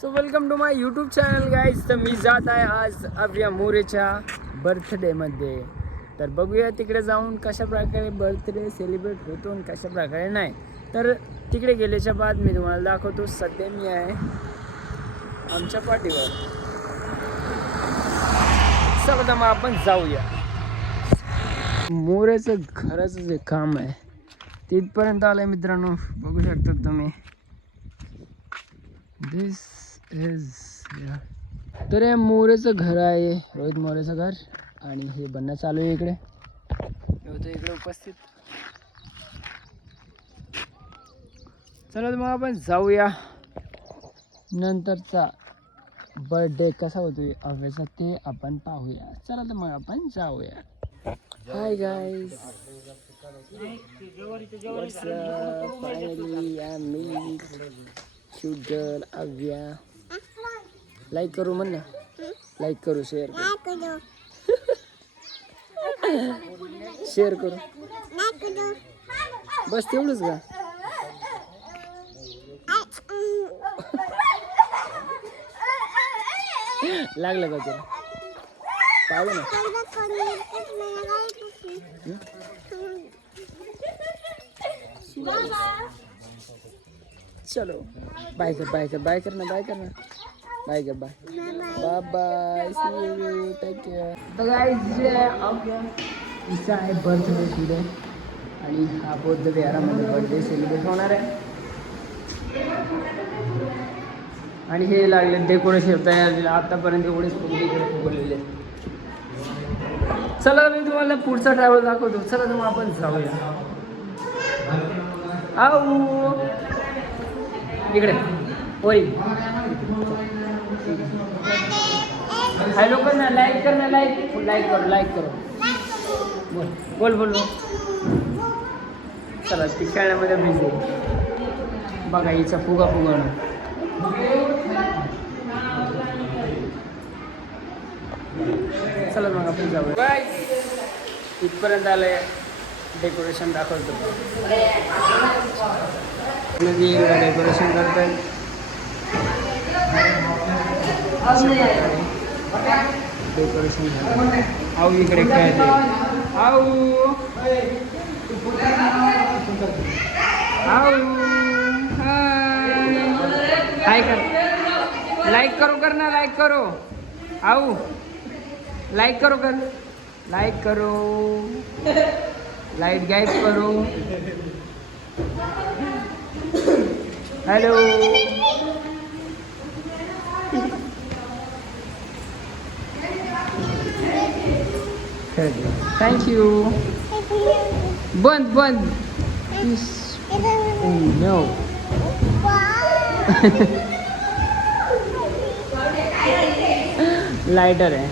So welcome to my YouTube channel guys. तर मी जात आहे आज अव्या मोरेच्या बर्थडेमध्ये. तर बघूया तिकडे जाऊन कशा प्रकारे बर्थडे सेलिब्रेट होतो आणि कशा प्रकारे नाही. तर तिकडे गेल्याच्या बाद मी तुम्हाला दाखवतो. सध्या मी आहे आमच्या पाठीवर. चला तर मग आपण जाऊया. मोरेचं घराचं जे काम आहे तिथपर्यंत आलं आहे मित्रांनो. बघू शकता तुम्ही. दिस इज तर हे मोरेचं घर आहे, रोहित मोरेचं घर. आणि हे बनणं चालू आहे इकडे. होतं इकडे उपस्थित. चला तर मग आपण जाऊया. नंतरचा बर्थडे कसा होतोय अव्याचा ते आपण पाहूया. चला तर मग आपण जाऊया. Hi guys, finally I meet cute girl Avya. Like करू म्हण ना. लाईक करू, शेअर करू. शेअर करू बस तेवढंच का. लागलं का तुला पाहू ना. चलो बाय कर, बाय कर, बाय कर ना, बाय कर ना, बाय कर, bye bye bye, see you, take care. तर गाईज जे इथं आहे बर्थडे टुडे आणि हा बौद्ध विहारामध्ये बर्थडे सेलिब्रेट होणार आहे. आणि हे लागले डेकोरेशन तयार झालं. आतापर्यंत एवढेच फुगलेले. चला मी तुम्हाला पुढचा ट्रॅव्हल दाखवतो. चला तर मग आपण जाऊया. आऊ इकडे ओरी. हॅलो कर ना, लाईक कर ना, लाईक लाईक करो, लाईक करो. बोल बोल बोल बोल. चला ती खेळण्यामध्ये बिझी. बघा हिचा फुगा फुगवणं. चला मग आपण जाऊया. इथपर्यंत आलंय. डेकोरेशन दाखवतो. डेकोरेशन करतात. डेकोरेशन झालं. आऊ इकडे खेळते. आऊ आऊ हाय कर. लाईक करो कर ना, लाईक करो. आऊ लाईक करो कर, लाईक करो, लाईट गाइड करो. Hello thank you. बंद बंद. नो लाइटर है.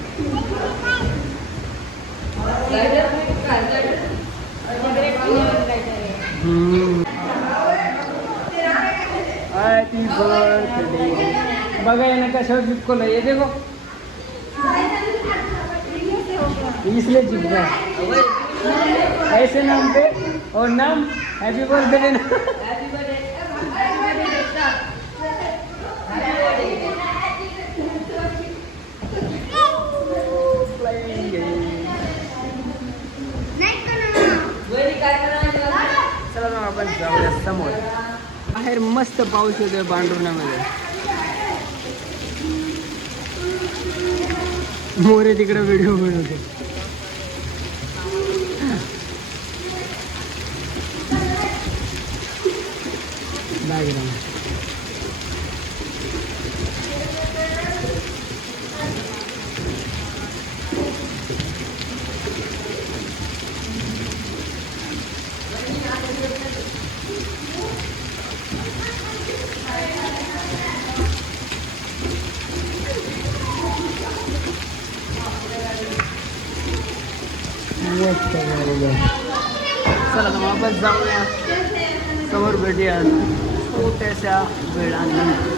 Happy birthday. बघा यानं कशावर चिपकवलं. ये देखो इसलिए चिपका ऐसे नाम पे. और नाम हैप्पी बर्थडे ना. चला मग आपण जाऊया समोर. बाहेर मस्त पाऊस येतोय पांढरुण्यामध्ये. मोरे तिकडे व्हिडिओ बनवते. चला तर मग आपण जाऊया. समोर भेटूया छोट्याशा वेळानंतर.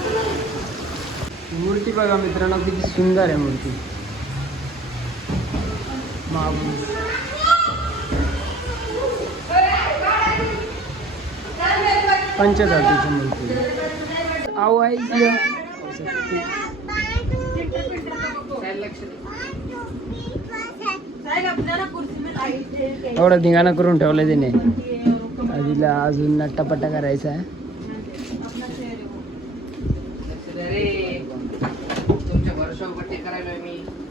मूर्ती बघा मित्रांनो, किती सुंदर आहे मूर्ती. महाबळेश्वर पंचधातूची मूर्ती. आओ आई एवढं धिंगाणा करून ठेवलं त्याने. आधीला अजून नट्टापट्टा करायचा आहे.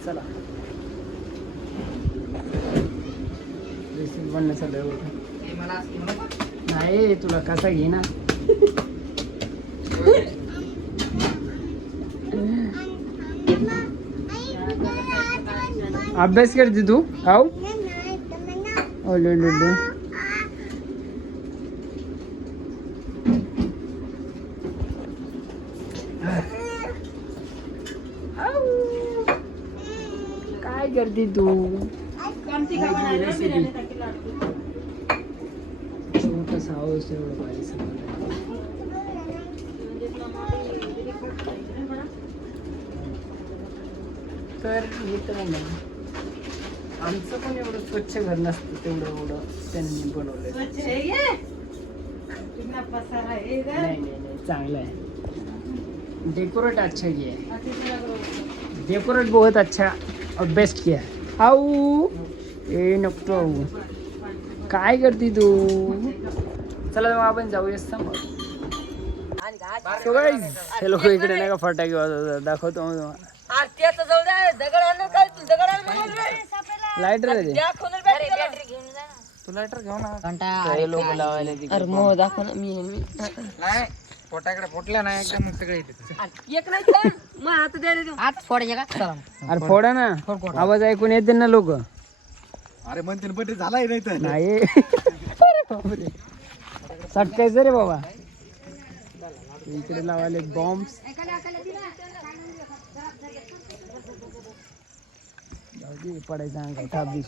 चला रिसिव्ह पण नाही तुला कसा घे ना. अभ्यास करते तू खाऊ काय करते तू. छोटासा हाऊस एवढं पाहिजे. तर मित्रांनो आमचं पण एवढं स्वच्छ घर नसतं तेवढं एवढं त्यांनी बनवलं. नाही चांगलं आहे. डेकोरेट अच्छा किया है. डेकोरेट बहुत अच्छा और बेस्ट किया है. आऊ ए नको काय करते तू. चला मग आपण जाऊया समोर. So guys, हे लोक इकडे नाही का फटाके वाजवतात. दाखवतो मग लायटर आहे. तू लायटर घेऊ ना. लोक लावायला अरे मग दाखव ना. मी नाही पोटाकडे फुटल्या नाही एकदम सगळे एक नाही मग आता द्यायला फोडायचे का. अरे फोडा ना. आवाज ऐकून येते ना लोक. अरे म्हणते बर्थडे झालाय नाही तर नाही सटकायचं रे बाबा. इकडे लावायले बॉम्ब. पडायचा अंगावर थापीस.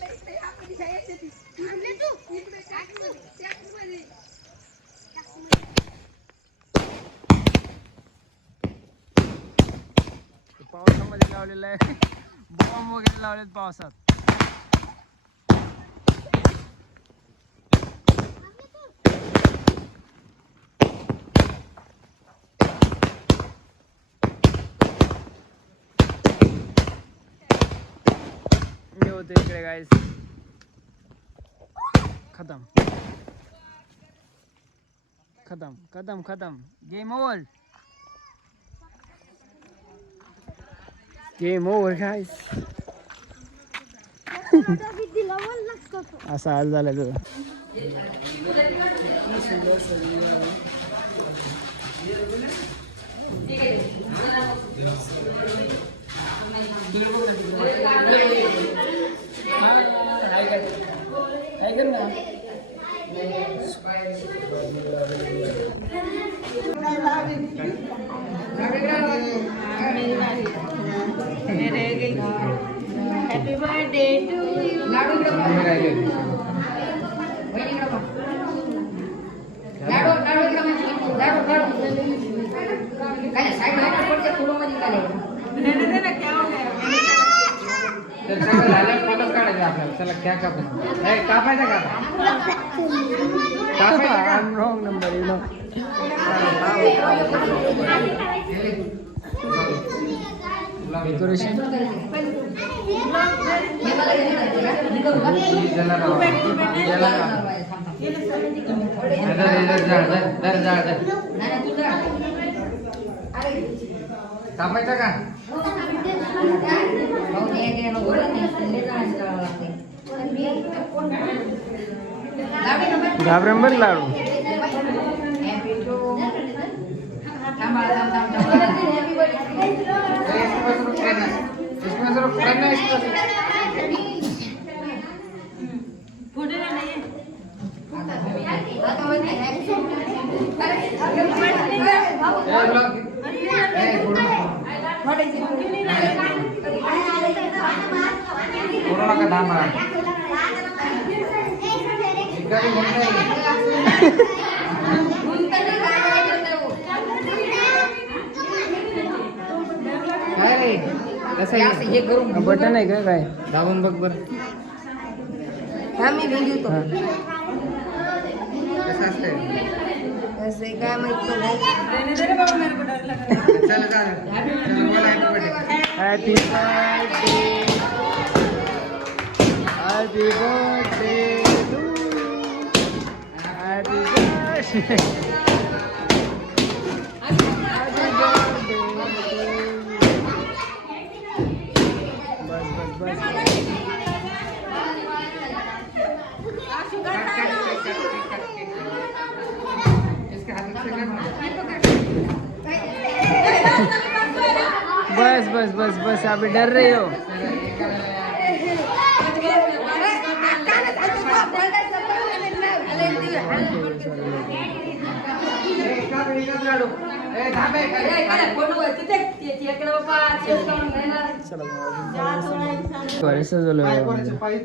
पावसामध्ये लावलेला आहे. बॉम्ब वगैरे लावलेत पावसात. मी होतो इकडे गाईस. खतम खतम खतम खतम. Game over. गेम ओव्हर गाईस. असा हाल झाला तुझा. Happy birthday to you. लाडू काय साइड में पड़ते फूलों में निकाले. दे ना क्या हो गया. चल सगळं झालं. फोटो काढायचे आपल्याला. चला क्या कापायचं. ए कापायचं का. I'm wrong number, you know. Decoration. कापायचं का. घाबरंबर लाडू. कोरोना का दाम है. काय रे कसं हे करून बटन आहे का काय. दाबून बघ बर. आम्ही व्हिडिओ तो कसं असतंय. कसं आहे काय माहिती नाही. चला चला बोला happy birthday. Happy birthday to happy birthday बस बस बस इसके हाथ से काट. बस बस बस बस अभी डर रही हो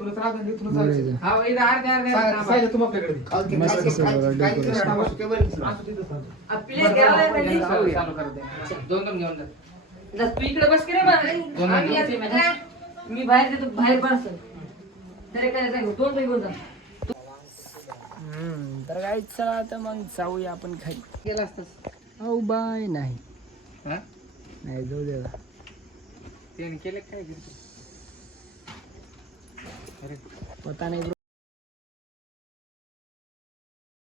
हा इधर अर्धे मस्त सजवलं डेकोरेशन चालू कर दे. दोन घेऊन जा. तू इकडे बस की रे बा. मी बाहेर देतो बाहेर बस तरी काय सांगू दोन घेऊन जा. तर काय चला आता मग जाऊया आपण खाली गेला असतास. हो बाय नाही हा नाही जाऊ दे त्याने केलं काय करतो. पता नाही